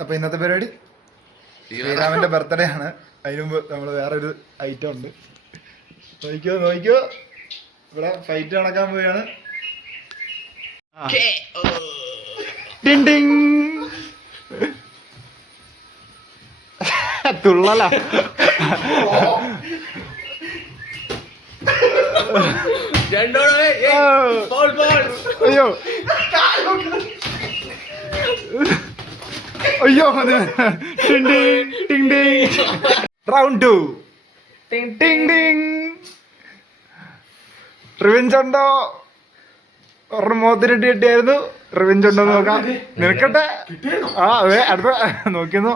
അപ്പൊ ഇന്നത്തെ പരിപാടി ശ്രീരാമന്റെ ബർത്ത്ഡേ ആണ്. അതിനു മുമ്പ് നമ്മള് വേറൊരു ഐറ്റം ഉണ്ട്. നോക്കിയോ ഇവിടെ ഫൈറ്റ് നടക്കാൻ പോവുകയാണ്. തുള്ളല അയ്യോ അയ്യോ റൗണ്ട് 2 റിവെഞ്ച് ഉണ്ടോ? ഒരെണ്ണം മോത്തിനിട്ട് കിട്ടിയായിരുന്നു. റിവെഞ്ച് ഉണ്ടോ നോക്കാം. നിൽക്കട്ടെ. അതെ അടുത്ത നോക്കിയെന്നോ.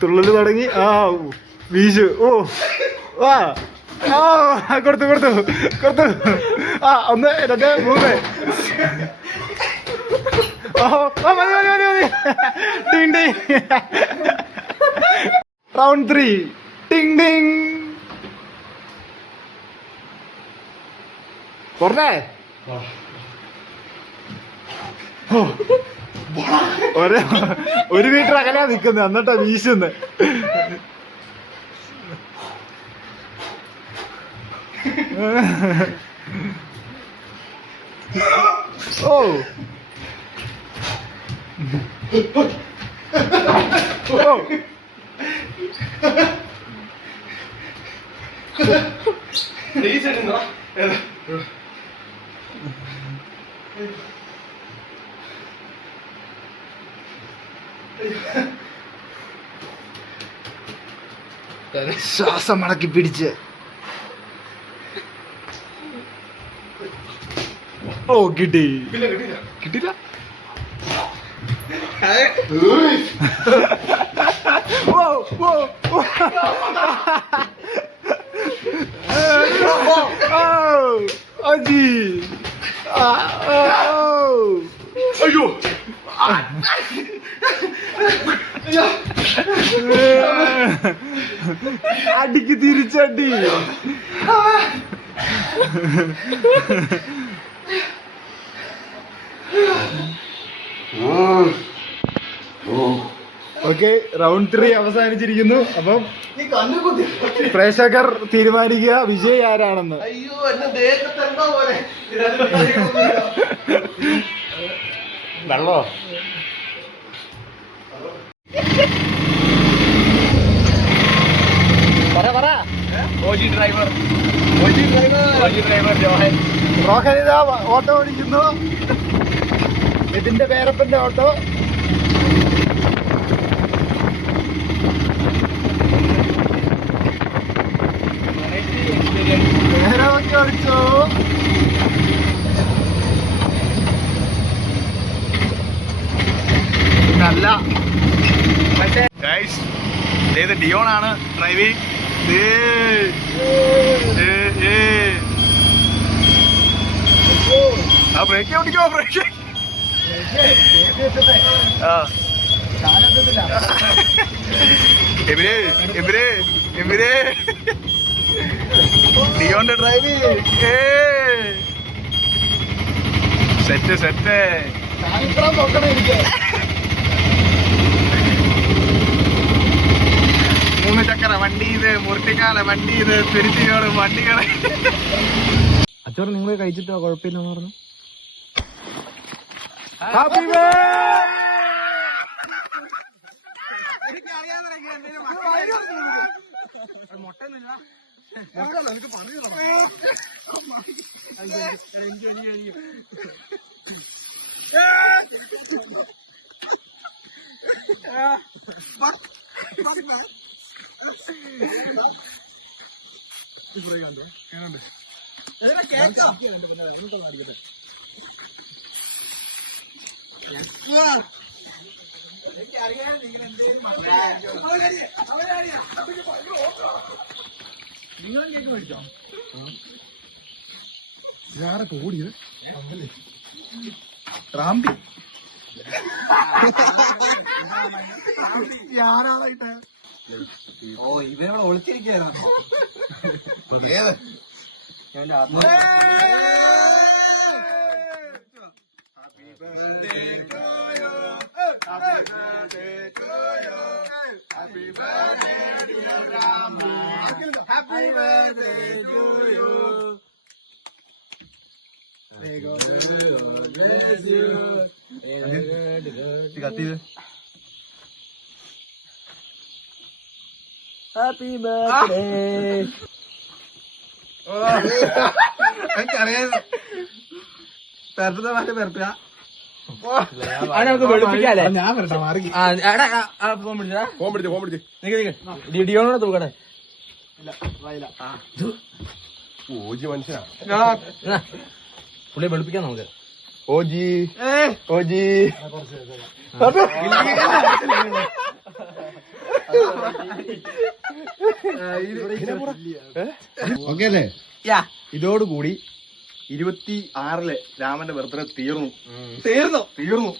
തുള്ളല് തുടങ്ങി. വീശു. കൊടുത്തു 1 2 3. മതി. റൗണ്ട് 3. പറഞ്ഞേ ഒരു മീറ്റർ അകലാ നിക്കുന്നത്. എന്നിട്ടാ വീശുന്ന്. ശ്വാസം മടക്കി പിടിച്ച്. കിട്ടില്ല. അയ്യോ അടിക്ക് തിരിച്ചടി. Okay, round 3 അവസാനിച്ചിരിക്കുന്നു. അപ്പം പ്രേക്ഷകർ തീരുമാനിക്കുക വിജയ് ആരാണെന്ന്. വെള്ളോ റോഹൻ ഇതാ ഓട്ടോ ഓടിക്കുന്നു. ഇതിന്റെ പേരപ്പന്റെ ഓട്ടോ. നേരമൊക്കെ ഓടിച്ചോ. നല്ല ഇത് ഡിയോൺ ആണ് ഡ്രൈവിംഗ്. ബ്രേക്ക് ഓടിക്കോ. Break ഡിയോന്റെ driving set. നോക്കണം എനിക്ക്. 3 ചക്ര വണ്ടി ഇത്, മുർട്ടിക്കാല വണ്ടി ഇത്, തിരിച്ചുകള് വണ്ടികള്. അച്ചോറ് നിങ്ങൾ കഴിച്ചിട്ടോ? കുഴപ്പമില്ലെന്ന് പറഞ്ഞു. നിങ്ങൾ കേക്ക് മേടിച്ചോ? ഞാനൊക്കെ ഓടിയത് റാമ്പി ആരാളായിട്ട്. ഇവനവിടെ ഒളിച്ചിരിക്കുന്നു. Happy birthday. എനിക്കറിയാം പെരട്ട മാറ്റ പെരട്ട നമുക്ക് വെളുപ്പിക്കാല്ലേ? ഞാൻ വരട്ടെ മാറി ഫോൺ പിടിച്ചു ഡിയോണോടെ തൂക്കട്ടെ. ഓജി മനുഷ്യനാ. പുള്ളിയെ വെളുപ്പിക്കാം നമുക്ക്. ഓജി ഓജി ഓക്കെ അല്ലേ? ഇതോടുകൂടി 26 രാമന്റെ ബർത്ത്ഡേ തീർന്നു.